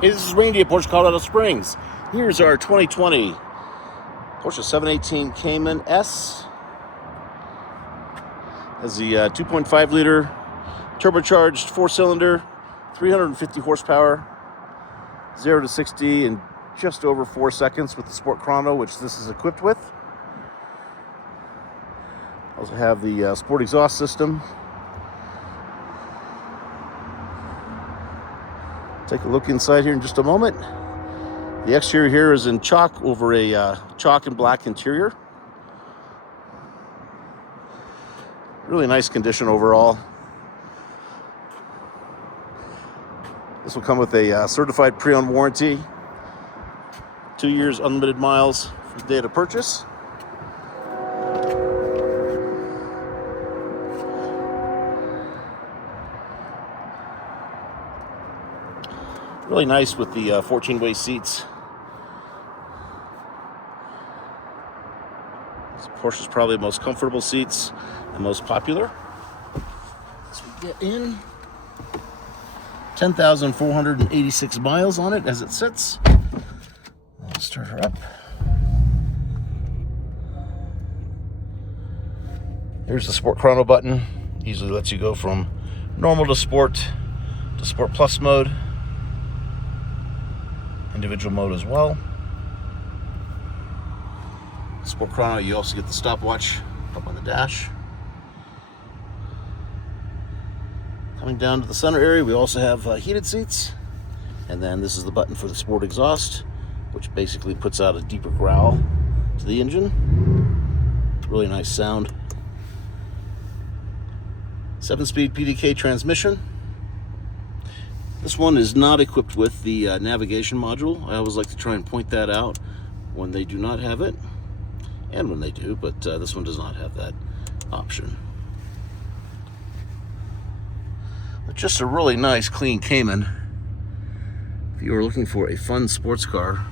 Hey, this is Randy at Porsche Colorado Springs. Here's our 2020 Porsche 718 Cayman S. Has the 2.5 liter turbocharged 4-cylinder, 350 horsepower, 0 to 60 in just over 4 seconds with the Sport Chrono, which this is equipped with. Also have the Sport exhaust system. Take a look inside here in just a moment. The exterior here is in chalk over a chalk and black interior. Really nice condition overall. This will come with a certified pre-owned warranty, 2 years unlimited miles from the date of purchase. Really nice with the 14-way seats. Porsche's probably the most comfortable seats and most popular. As we get in, 10,486 miles on it as it sits. I'll start her up. Here's the Sport Chrono button. Easily lets you go from normal to Sport Plus mode. Individual mode as well. Sport Chrono, you also get the stopwatch up on the dash. Coming down to the center area, we also have heated seats. And then this is the button for the Sport exhaust, which basically puts out a deeper growl to the engine. Really nice sound. 7-speed PDK transmission. This one is not equipped with the navigation module. I always like to try and point that out when they do not have it, and when they do, but this one does not have that option. But just a really nice, clean Cayman. If you are looking for a fun sports car,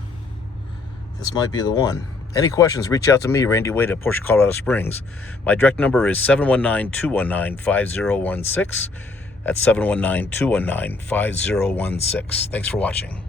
this might be the one. Any questions, reach out to me, Randy Wade at Porsche Colorado Springs. My direct number is 719-219-5016. That's 719-219-5016. Thanks for watching.